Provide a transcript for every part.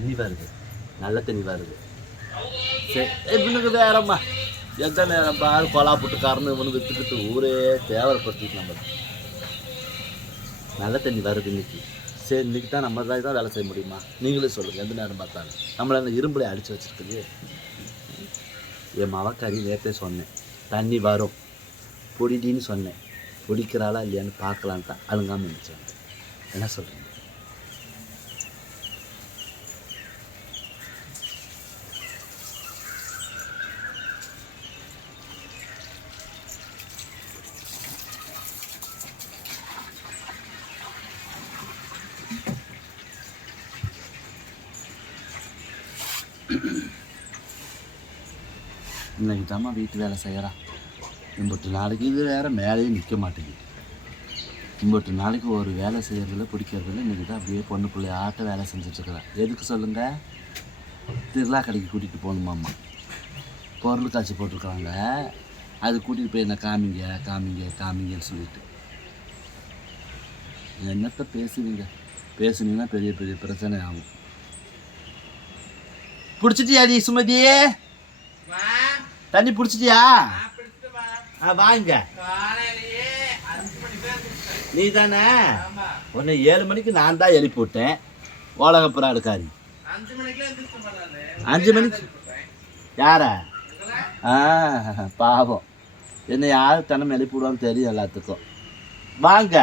தண்ணி வருது, நல்ல தண்ணி வருது. சரி இவனுக்கு வேறம்மா எந்த நேரம் பாரு கொலா போட்டு கறந்து இவனு விற்றுக்கிட்டு ஊரே தேவைப்படுத்திட்டு நம்ம. நல்ல தண்ணி வருது இன்னைக்கு. சரி இன்னைக்கு தான் நம்ம தான் வேலை செய்ய முடியுமா? நீங்களே சொல்லுங்கள். எந்த நேரம் பார்த்தாலும் நம்மளை அந்த இரும்புல அடித்து வச்சுருக்குது. என் மவக்காரி நேற்றே சொன்னேன் தண்ணி வரும் பொடிடின்னு சொன்னேன். பிடிக்கிறாளா இல்லையான்னு பார்க்கலான்னு தான் அழுங்காமல் இருந்துச்சு. என்ன சொல்கிறீங்க? இன்னைக்கு தாம்மா வீட்டு வேலை செய்கிறான். 8 நாளைக்கு இது வேறு மேலேயும் நிற்க மாட்டேங்குது. 8 நாளைக்கு ஒரு வேலை செய்கிறதில்ல பிடிக்கிறதில்ல. இன்றைக்கி தான் அப்படியே பொண்ணு பிள்ளை ஆட்ட வேலை செஞ்சிட்ருக்குறேன். எதுக்கு சொல்லுங்கள்? திருவிழா கடைக்கு கூட்டிகிட்டு போகணுமாம்மா. பொருள் காய்ச்சி போட்டிருக்காங்க. அது கூட்டிகிட்டு போய் என்ன காமிங்க காமிங்க காமிங்கன்னு சொல்லிட்டு என்னத்தை பேசுனீங்கன்னா பெரிய பெரிய பிரச்சனை ஆகும். பிடிச்சிட்டியாடி சுமதியே? தண்ணி பிடிச்சிட்டியா? வாங்க. நீ தானே? உன்னை 7 மணிக்கு நான் தான் எழுப்பி விட்டேன். ஓலகப்புறா இருக்காரு 5 மணிக்கு. யாரா? பாவம். என்னை யார் தினமும் எழுப்பி விடுவான்னு தெரியும் எல்லாத்துக்கும். வாங்க.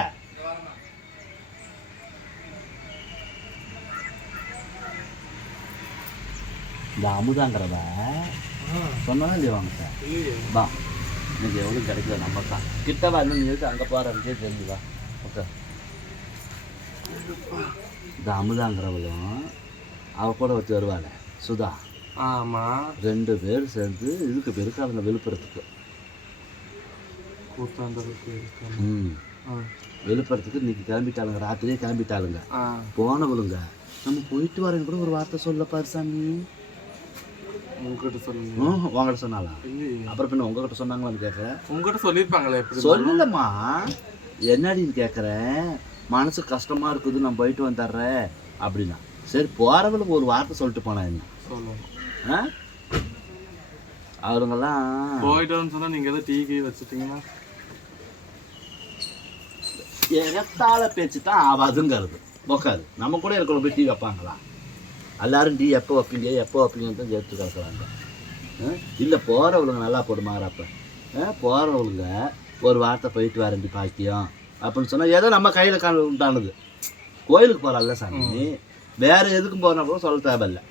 இந்த அமுதாங்கிறவ சொன்னா இல்லையா? வாங்க சார் வா. இன்னைக்கு எவ்வளோ கிடைக்கல நம்ம தான் கிட்டவா இன்னும் நீ அங்கே போகிறே தெரிஞ்சுவா. ஓகே. இந்த அமுதாங்கிறவளும் அவ கூட வச்சு வருவாள் சுதா. ஆமாம். 2 பேர் சேர்ந்து இதுக்கு பெருக்காளுங்க விழுப்புரத்துக்கு. விழுப்புரத்துக்கு இன்னைக்கு கிளம்பிட்டாளுங்க. ராத்திரியே கிளம்பிட்டாளுங்க. போனவளுங்க நம்ம போயிட்டு வரேன்னு கூட ஒரு வார்த்தை சொல்ல பாரு சாமி. உங்ககிட்ட சொல்லுங்க. உங்ககிட்ட சொன்னாலா? அப்புறம் பின்ன உங்ககிட்ட சொன்னாங்களான்னு கேட்குறேன். உங்ககிட்ட சொல்லியிருப்பாங்களே. சொல்லலம்மா. என்னடின்னு கேட்குறேன். மனசு கஷ்டமாக இருக்குது நான் போயிட்டு வந்துடுறேன் அப்படின்னா. சரி போகிறவளுக்கு ஒரு வார்த்தை சொல்லிட்டு போனா என்ன சொல்லணும்? அவருங்கெல்லாம் போயிட்டோன்னு சொன்னால் நீங்கள் எதாவது டீ கீ வச்சுட்டிங்கன்னா எகத்தால பேச்சு தான் ஆகாதுங்கிறது. உக்காது நம்ம கூட இருக்கிற போய் டீ வைப்பாங்களா? எல்லாரும் டீ எப்போ வைப்பீங்கன்னு தான் சேர்த்து கிடக்குறாங்க. இல்லை போகிறவளுங்க நல்லா போடுமாறப்ப போகிறவளுங்க ஒரு வார்த்தை போயிட்டு வரண்டி பாக்கியம் அப்படின்னு சொன்னால் ஏதோ நம்ம கையில் உண்டானது. கோயிலுக்கு போகிறாள்ல சாமி, வேறு எதுக்கும் போகிறனா கூட சொல்ல தேவையில்லை.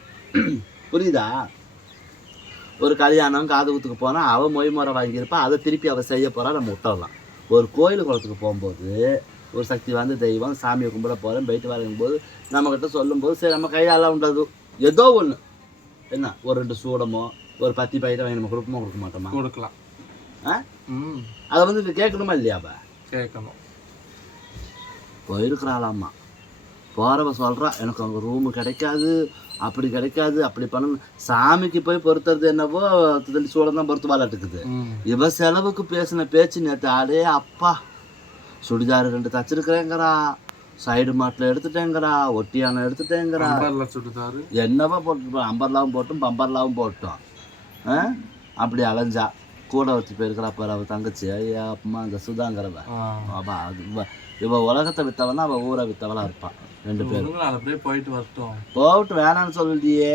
புரியுதா? ஒரு கல்யாணம் காது குத்துக்கு போனால் அவள் மொய்முறை வாங்கியிருப்பா, அதை திருப்பி அவள் செய்ய போகிறா, நம்ம விட்டுடலாம். ஒரு கோயில் குளத்துக்கு போகும்போது ஒரு சக்தி வந்து தெய்வம் சாமியை கும்பிட போகிறேன் போயிட்டு வரங்கும்போது நம்மக்கிட்ட சொல்லும்போது சரி நம்ம கையால் உண்டாது ஏதோ ஒன்று என்ன ஒரு 2 சூடமோ ஒரு 10 பையிட்ட வாங்கி நம்ம கொடுக்க மாட்டோமா? கொடுக்கலாம். அதை வந்து இது கேட்கணுமா இல்லையாப்பா? கேட்கணும். போயிருக்கிறாளாம்மா. போகிறவ சொல்கிறா எனக்கு அங்கே ரூமு கிடைக்காது, அப்படி கிடைக்காது, அப்படி பண்ணணும். சாமிக்கு போய் பொறுத்துறது என்னவோ தள்ளி சூடம் தான் பொறுத்து வாழட்டுக்குது. இவ செலவுக்கு பேசின பேச்சு நேற்று ஆடே அப்பா. சுடிதார் 2 தச்சிருக்கிறேங்கிறா, சைடு மாட்டில் எடுத்துட்டேங்கிறா, ஒட்டியானம் எடுத்துட்டேங்கிறா. என்னவோ போட்டு அம்பர்லாவும் போட்டும் பம்பர்லாவும் போட்டோம். அப்படி அலைஞ்சா கூட வச்சு போயிருக்கிறா பாரு அவள் தங்கச்சி. ஐயா அப்பமா இந்த சுதாங்கிறவ இவ உலகத்தை வித்தவனா அவள் ஊரை வித்தவளா இருப்பான். 2 பேரும் அப்படியே போயிட்டு வரட்டும். போட்டு வேணான்னு சொல்லிட்டியே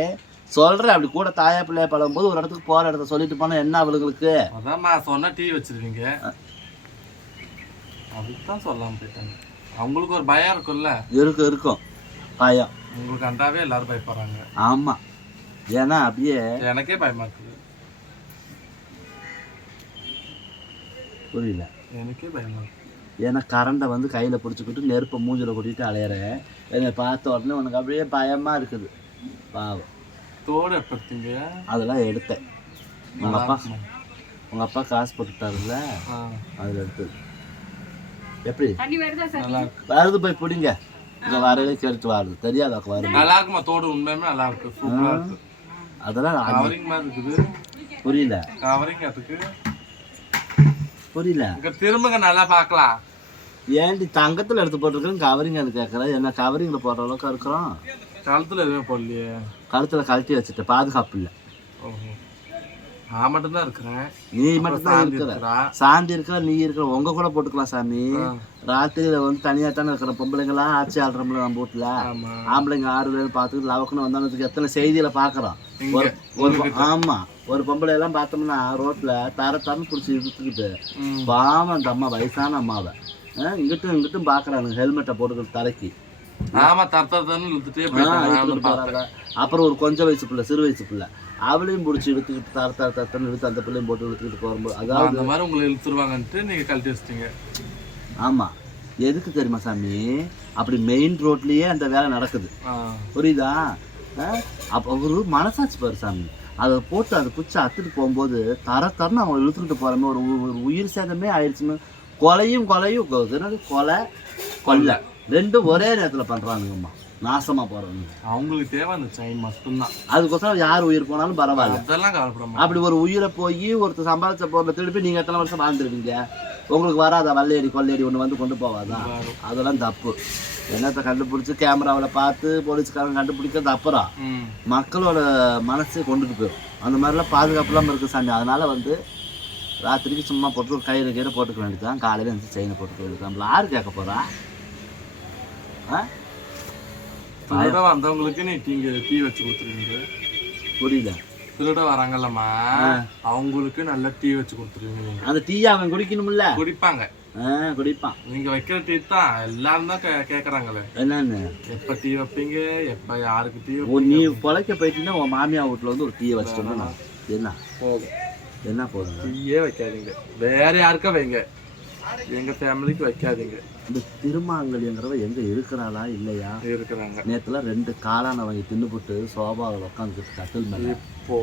சொல்கிறேன். அப்படி கூட தாயா பிள்ளைய பழகும்போது ஒரு இடத்துக்கு போகிற இடத்த சொல்லிட்டு போனால் என்ன அவளுங்களுக்கு? அதான் சொன்னால் டீ வச்சிருவீங்க. அதுதான் சொல்லாமல் போயிட்டாங்க. அவங்களுக்கு ஒரு பயம் இருக்கும்ல. இருக்கும் பயம். உங்களுக்கு கண்டாவே எல்லாரும் பயப்படுறாங்க. ஆமாம். ஏன்னா அப்படியே எனக்கே பயமா இருக்குது. புரியல. எனக்கே பயமா இருக்கு. ஏன்னா கரண்டை வந்து கையில் பிடிச்சிக்கிட்டு நெருப்பை மூஞ்சில் கூட்டிகிட்டு அலையிறேன். என்னை பார்த்த உடனே உனக்கு அப்படியே பயமாக இருக்குது. பாவம். தோடு எடுத்தீங்க? அதெல்லாம் எடுத்தேன். உங்கள் அப்பா காசு போட்டுட்டாருல்ல, அதில் எடுத்தது. எப்படி வருது போய் பிடிங்க. இங்கே வரையிலே கேட்டு வருது தெரியாது. வரும் நல்லா இருக்குமா தோடு? உண்மையுமே நல்லா இருக்கு. சூப்பராக இருக்கு. அதெல்லாம் கவரிங் மாதிரி இருக்குது. புரியல. கவரிங் அதுக்கு புரியல. திரும்பங்க நல்லா பார்க்கலாம். ஏன்டி தங்கத்தில் எடுத்து போட்டிருக்கேன் கவரிங் அது கேட்குறேன். என்ன கவரிங்கில் போடுற அளவுக்கு இருக்கிறோம்? கழுத்துல எதுவுமே போடலையே. கழுத்தில் கழட்டி வச்சுட்டு பாதுகாப்பு இல்லை. ஓஹோ, நான் மட்டும்தான் இருக்கிறேன். நீ மட்டும் தான் இருக்கிற, சாந்தி இருக்கிற, நீ இருக்கிற, உங்க கூட போட்டுக்கலாம் சாமி. ராத்திரியில வந்து தனியா தானே இருக்கிற பொம்பளைங்களாம் ஆட்சி ஆடுறோம்ல நம்ம வீட்டுல. ஆம்பளைங்க 6 பேர் பார்த்துக்கிட்டு லவக்குன்னு வந்தாலும் எத்தனை செய்தியில பாக்குறோம். ஆமா, ஒரு பொம்பளை எல்லாம் பார்த்தோம்னா ரோட்ல தரன்னு பிடிச்சி இழுத்துக்கிட்டு பாவம் அந்த அம்மா, வயசான அம்மாவை இங்கிட்டும் இங்கிட்டும் பாக்குறானுங்க ஹெல்மெட்டை போட்டுக்கிட்டு தலைக்கு. ஆமா, தரத்தன்னு இழுத்துட்டே போறாங்க. அப்புறம் ஒரு கொஞ்சம் வயசு பிள்ளை, சிறு வயசு பிள்ளை, அவளையும் பிடிச்சி இழுத்துக்கிட்டு தரத்தன்னு இழுத்து அந்த பிள்ளையும் போட்டு இழுத்துக்கிட்டு போகும்போது அதாவது அந்த மாதிரி உங்களை இழுத்துருவாங்கன்ட்டு நீங்க கழட்டி வச்சிட்டீங்க. ஆமா, எதுக்கு தெரியுமா சாமி, அப்படி மெயின் ரோட்லயே அந்த வேலை நடக்குது. புரியுதா? அப்போ ஒரு மனசாட்சி பாரு சாமி, அதை போட்டு அதை பிடிச்சி அத்துட்டு போகும்போது தரன்னு அவங்க இழுத்துக்கிட்டு போறமே ஒரு உயிர் சேதமே ஆயிடுச்சுன்னு. கொலையும் கொலை கொல்ல ரெண்டும் ஒரே நேரத்துல பண்றானுங்கம்மா, நாசமா போறாங்க. அவங்களுக்கு தேவை அந்த செயின் மட்டும்தான். அதுக்கோசரம் யார் உயிர் போனாலும் பரவாயில்ல, அதெல்லாம் கவலைப்படாம. அப்படி ஒரு உயிரை போய் ஒருத்தர் சம்பாதிச்ச பொருளை திருப்பி நீங்க எத்தனை வருஷம் வாழ்ந்துருவீங்க? உங்களுக்கு வராதா வள்ளையடி கொள்ளையடி ஒன்று வந்து கொண்டு போவாதான்? அதெல்லாம் தப்பு. என்னத்தை கண்டுபிடிச்சி கேமராவில் பார்த்து போலீஸ்காரங்க கண்டுபிடிக்கிறது அப்புறம் மக்களோட மனசை கொண்டுட்டு போயிடும். அந்த மாதிரிலாம் பாதுகாப்பு இல்லாமல் இருக்குது சாமி. அதனால வந்து ராத்திரிக்கு சும்மா போட்டு ஒரு கயிறு போட்டுக்க வேண்டியதான், காலையில் வந்து செயினை போட்டுக்க வேண்டியது. நம்மள யாரு கேட்க போறா? வந்தவங்களுக்கு நீ டீ வச்சு கொடுத்துருவீங்க. புரியல? திருட வராங்கல்லம்மா, அவங்களுக்கு நல்ல டீ வச்சு கொடுத்துருவீங்க. அந்த டீ அவன் குடிக்கணும்ல? குடிப்பாங்க, குடிப்பான். நீங்க வைக்கிற டீ தான் எல்லாரும் தான் கேக்குறாங்களே. என்னன்னு எப்ப டீ வைப்பீங்க, எப்ப யாருக்கு டீ? நீ பொழைக்க போயிட்டீங்கன்னா உன் மாமியா வீட்டுல வந்து ஒரு டீயை வச்சுட்டோம்னா என்ன போதும்? என்ன போதும்? டீயே வைக்காதீங்க, வேற யாருக்கா வைங்க, எங்க ஃபேமிலிக்கு வைக்காதீங்க. இந்த திருமாங்கல்யங்கிறவ எங்க இருக்கிறாளா இல்லையா? இருக்கிறாங்க. நேத்துல 2 காளானவங்க தின்னுபுட்டு சோபாவில் உட்காந்துட்டு கட்டில் மேல. இப்போ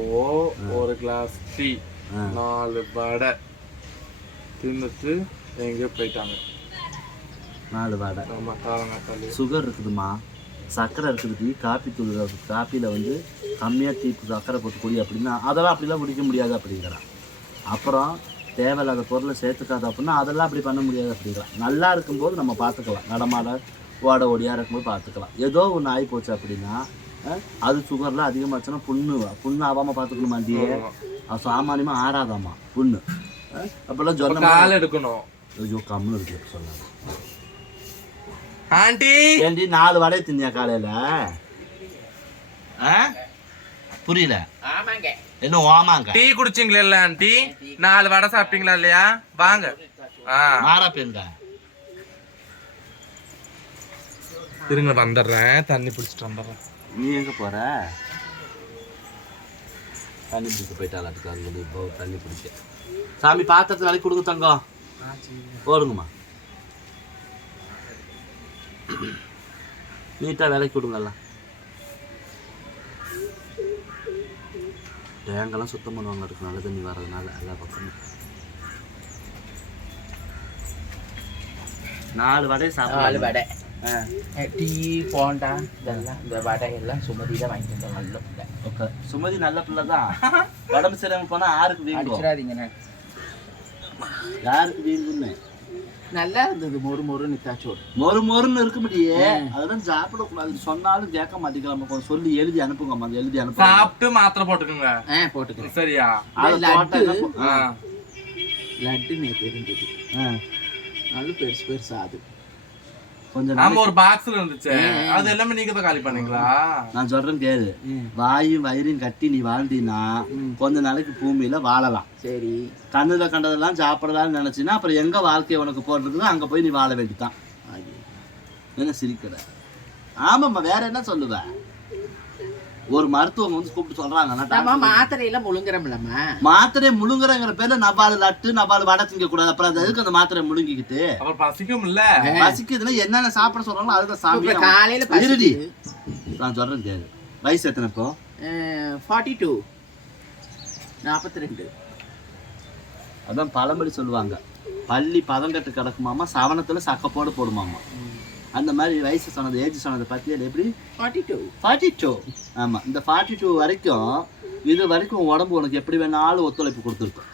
ஒரு கிளாஸ் டீ 4 வடை தின்னுட்டு எங்கேயோ போயிட்டாங்க. 4 வடை. ஆமா, காலங்காத்தாலே சுகர் இருக்குதுமா, சர்க்கரை இருக்குது, டீ காப்பி தூள், காப்பியில் வந்து கம்மியாக டீ சர்க்கரை போட்டு குடி அப்படின்னா அதெல்லாம் அப்படிலாம் குடிக்க முடியாது அப்படிங்கிறான். அப்புறம் தேவையில்லாத பொருளை சேர்த்துக்காது அப்படின்னா அதெல்லாம் அப்படி பண்ண முடியாது அப்படிங்கிறான். நல்லா இருக்கும்போது நம்ம பார்த்துக்கலாம், நடமாட ஓடியாக இருக்கும்போது பார்த்துக்கலாம். ஏதோ ஒன்று ஆகி போச்சு அப்படின்னா அது சுகர்லாம் அதிகமாச்சுன்னா புண்ணு ஆகாமல் பார்த்துக்கணுமா? டீயே அது சாமானியமாக ஆறாதாம்மா புண்ணு. அப்பெல்லாம் சொன்ன எடுக்கணும். ஐயோ கம்முன்னு இருக்கு சொன்னாங்க. ஆண்டி ஏண்டி 4 வடை தின்னியா காலையில? புரியல? ஆமாங்க. என்ன ஓமாங்க? டீ குடிச்சிங்களா இல்ல ஆண்டி? 4 வடை சாப்பிட்டீங்களா இல்லையா? வாங்க. மாறா பேருங்க, இருங்க வந்துடுறேன், தண்ணி பிடிச்சிட்டு வந்துடுறேன். நீ எங்க போற? தண்ணி பிடிக்க போயிட்டாலாட்டுக்காங்க. இப்போ தண்ணி பிடிக்க சாமி பாத்திரத்தை வேலைக்கு கொடுங்க தங்கம், போடுங்கம்மா. நீட்டாக வேலைக்கு கொடுங்கல்லாம். டேங்கெல்லாம் சுத்தம் பண்ணுவாங்க, இருக்கு நல்ல தண்ணி வர்றதுனால எல்லா பக்கமும். 4 வடை சாப்பிட. 4 வடை டீ போண்டா இதெல்லாம், இந்த வடை எல்லாம் சுமதி தான் வாங்கிட்டு வந்தோம். நல்ல பிள்ளை. ஓகே, சுமதி நல்ல பிள்ளை தான். உடம்பு சரியாம போனா யாருக்கு வீங்க? யாருக்கு வீங்குன்னு? நல்லா இருந்தது, மொறு நித்தாச்சோடு மொறுன்னு இருக்க முடியே. அதெல்லாம் சாப்பிடக்கூடாது சொன்னாலும் கேட்க மாட்டேங்கிறாம. கொஞ்சம் சொல்லி எழுதி அனுப்புங்கம்மா, எழுதி அனுப்பு. சாப்பிட்டு மாத்திரை போட்டுக்கோங்க. போட்டுக்கிறேன். சரியா? லட்டு நேற்று இருந்தது, நல்ல பெருசு. அது கொஞ்சம் நாம ஒரு பாக்ஸ்ல இருந்துச்சு, அது எல்லாமே நீங்க தான் காலி பண்ணீங்களா? நான் சொல்றேன் கேளு. வாயும் வயிறையும் கட்டி நீ வாழ்ந்தீன்னா கொஞ்ச நாளைக்கு பூமியில வாழலாம். சரி, கண்ணுல கண்டதெல்லாம் சாப்பிடலாம்னு நினைச்சின்னா அப்புறம் எங்க வாழ்க்கையை உனக்கு போடுறதுன்னு அங்க போய் நீ வாழ வேண்டிதான். என்ன சிரிக்கிற? ஆமாம்மா, வேற என்ன சொல்லுவ? ஒரு மருத்துவம் வந்து கூப்பிட்டு சொல்றாங்க, மாத்திரையெல்லாம் முழுங்குறோம்லம்மா. மாத்திரை முழுங்குறங்கிற பேர்ல 4 லட்டு 4 வடை திங்க கூடாது. அப்புறம் அதுக்கு அந்த மாத்திரை முழுங்கிக்கிட்டு பசிக்கும் இல்ல? பசிக்குதுன்னா என்னென்ன சாப்பிட சொல்றாங்களோ அதுதான் சாமி. காலையில இருடி, நான் சொல்றேன் கேளு. வயசு எத்தனை இப்போ? 42. 42. அதான் பழமொழி சொல்லுவாங்க, பள்ளி பதங்கட்டு கிடக்குமாமா, சவனத்துல சக்கப்போடு போடுமாமா. அந்த மாதிரி வயசு சொன்னது, ஏஜ் சொன்னது பத்தியா? எப்படி? 42. ஆமா, இந்த 42 வரைக்கும் இது வரைக்கும் உடம்பு உனக்கு எப்படி வேணாலும் ஒத்துழைப்பு கொடுத்துருக்கும்.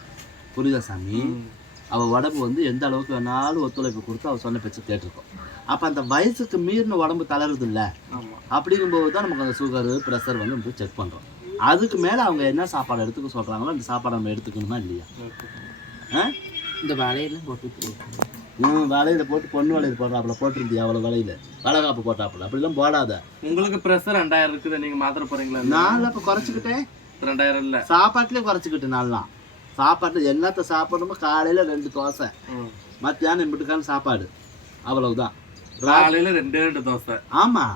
புரியுதா சாமி? அவள் உடம்பு வந்து எந்த அளவுக்கு வேணாலும் ஒத்துழைப்பு கொடுத்து அவள் சொன்ன பேச்சு கேட்டிருக்கோம். அப்போ அந்த வயசுக்கு மீறின உடம்பு தளருது இல்லை, அப்படிங்கும்போது தான் நமக்கு அந்த சுகரு ப்ரெஷர் வந்து நம்ம செக் பண்ணுறோம். அதுக்கு மேலே அவங்க என்ன சாப்பாடு எடுத்துக்க சொல்கிறாங்களோ அந்த சாப்பாடு நம்ம எடுத்துக்கணுமா இல்லையா? இந்த வலையெல்லாம் போட்டு வலையில் போட்டு பொண்ணு வலையில் போடுறாப்புல போட்டிருந்தியா அவ்வளோ வலையில் வளைகாப்பு போட்டாப்புல அப்படிலாம் போடாத. உங்களுக்கு ப்ரெஷர் 2000 இருக்குது, நீங்கள் மாத்திரை போகிறீங்களா? நான் இப்போ குறைச்சிக்கிட்டேன். 2000 இல்லை, சாப்பாட்டுலேயே குறைச்சிக்கிட்டேன். நான்லாம் சாப்பாட்டில் என்னத்தை சாப்பிடணுமோ காலையில் 2 தோசை, மத்தியானம் இப்படிக்கான சாப்பாடு, அவ்வளவுதான். காலையில் 2 தோசை. ஆமாம்,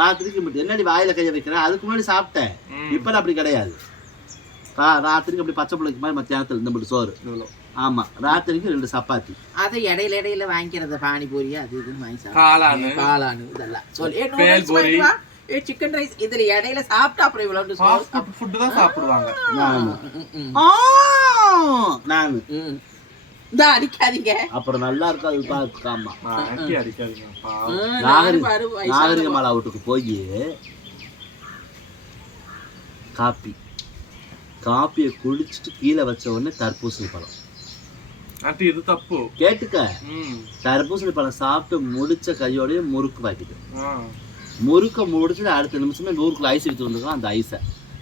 ராத்திரிக்கு மட்டும் என்னடி வாயில் கையை வைக்கிறேன், அதுக்கு முன்னாடி சாப்பிட்டேன். இப்போ அப்படி கிடையாது. ராத்திரிக்கு அப்படி பச்சை பிள்ளைக்கு மாதிரி மத்தியானத்தில் இந்த மட்டும் சோறு. ஆமாம், ராத்திரிக்கு 2 சப்பாத்தி. அதை இடையில வாங்கிக்கிறத பானிபூரியா அது இதுன்னு வாங்கி காளானு இதெல்லாம் சொல்லி சிக்கன் ரைஸ் இதுல இடையில சாப்பிட்டா அப்புறம் இவ்வளவு ஃபுட்டு தான் சாப்பிடுவாங்க. நானு இந்த அடிக்காதீங்க, அப்புறம் நல்லா இருக்கும் அது பார்க்காம. அடிக்காதீங்க. நாகரிக மாலா வீட்டுக்கு போய் காப்பியை குடிச்சிட்டு கீழே வச்ச உடனே தர்பூசணி பழம். இது தப்பு கேட்டுக்க. தர்பூசணி பழம் சாப்பிட்டு முடிச்ச கையோடய முறுக்கு பாக்கிட்டு முறுக்க முடிச்சுட்டு அடுத்த நிமிஷமே 100 கிலோ ஐஸ் எடுத்து வந்துருக்கோம். அந்த ஐஸை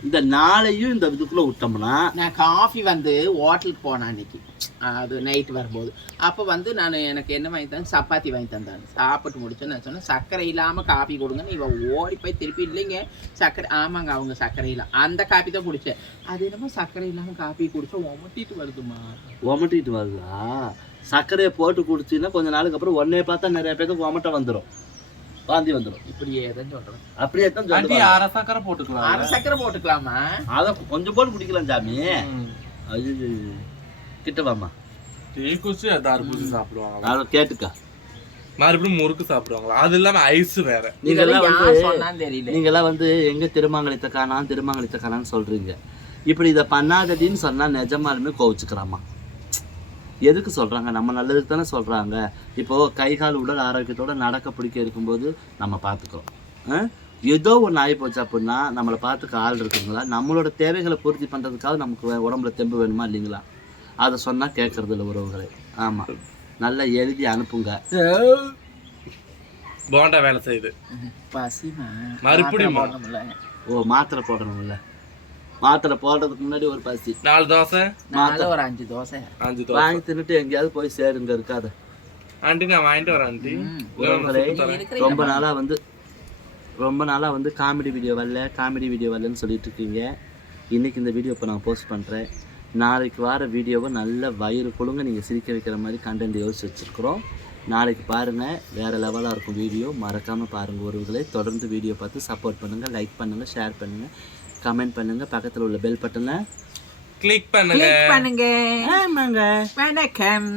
இந்த நாளையும் இந்த இதுக்குள்ளே விட்டோம்னா, நான் காஃபி வந்து ஹோட்டலுக்கு போனேன் அன்னைக்கு, அது நைட்டு வரும்போது. அப்போ வந்து நான் எனக்கு என்ன வாங்கி தந்தேன், சப்பாத்தி வாங்கி தந்தாங்க. சாப்பிட்டு முடிச்சோன்னு நான் சொன்னேன் சர்க்கரை இல்லாமல் காஃபி கொடுங்கன்னு. இவன் ஓடி போய் திருப்பி இல்லைங்க சர்க்கரை, ஆமாங்க அவங்க சர்க்கரை இல்லை, அந்த காஃபி தான் குடித்தேன். அது என்னமோ சர்க்கரை இல்லாமல் காஃபி குடிச்சா ஒமட்டிட்டு வருதுமா. ஒமட்டிட்டு வருதா? சர்க்கரையை போட்டு குடிச்சின்னா கொஞ்ச நாளுக்கு அப்புறம் ஒன்னே பார்த்தா நிறைய பேருக்கு ஒமட்டை வந்துடும், வாந்தி வந்துடும். இப்படியே தான் சொல்றேன். அப்படியே தான் சொல்றேன். அரை சக்கரை போட்டுக்கலாம். அரை சக்கரை போட்டுக்கலாமா? அதை கொஞ்சம் போட்டு குடிக்கலாம் சாமி. அது கிட்ட வாமா. டீ குடிச்சு தர்பூசணி சாப்பிடுவாங்க. அதை கேட்டுக்கா. மறுபடியும் முறுக்கு சாப்பிடுவாங்களா? அது இல்லாம ஐஸ் வேற. நீங்கெல்லாம் வந்து எங்க திருமாங்கலத்தை காணான்னு சொல்றீங்க. இப்படி இதை பண்ணாதடின்னு சொன்னா நிஜமாலுமே கோவிச்சுக்கிறாமா. எதுக்கு சொல்கிறாங்க? நம்ம நல்லதுக்கு தானே சொல்கிறாங்க. இப்போது கை கால் உடல் ஆரோக்கியத்தோடு நடக்க பிடிக்க இருக்கும்போது நம்ம பார்த்துக்கிறோம். ஏதோ ஒன்று ஆகி போச்சு அப்படின்னா நம்மளை பார்த்துக்க ஆள் இருக்குங்களா? நம்மளோட தேவைகளை பூர்த்தி பண்ணுறதுக்காக நமக்கு உடம்புல தெம்பு வேணுமா இல்லைங்களா? அதை சொன்னால் கேட்கறது இல்லை உறவுகளை. ஆமாம், நல்லா எழுதி அனுப்புங்க. போண்டா வேலை செய்யுது. மறுபடியும் மாத்திரை போடணும்ல. மாத்திரை போடுறதுக்கு முன்னாடி ஒரு பசி 4 தோசை, ஒரு 5 தோசை வாங்கி தின்னுட்டு எங்கேயாவது போய் சேருங்க. இருக்காது ஆண்டி, நான் வாங்கிட்டு வரேன் ஆண்டி. ரொம்ப நாளாக வந்து காமெடி வீடியோ வரலன்னு சொல்லிட்டு இருக்கீங்க. இன்றைக்கி இந்த வீடியோ இப்போ நான் போஸ்ட் பண்ணுறேன். நாளைக்கு வர வீடியோவை நல்ல வயிறு கொழுங்க நீங்கள் சிரிக்க வைக்கிற மாதிரி கண்டென்ட் யோசிச்சு வச்சுருக்குறோம். நாளைக்கு பாருங்கள், வேறு லெவலாக இருக்கும் வீடியோ. மறக்காமல் பாருங்கள் உறவுகளை. தொடர்ந்து வீடியோ பார்த்து சப்போர்ட் பண்ணுங்கள், லைக் பண்ணுங்கள், ஷேர் பண்ணுங்கள், கமெண்ட் பண்ணுங்க, பக்கத்துல உள்ள பெல் பட்டனை கிளிக் பண்ணுங்க. ஆமாங்க. வணக்கம்.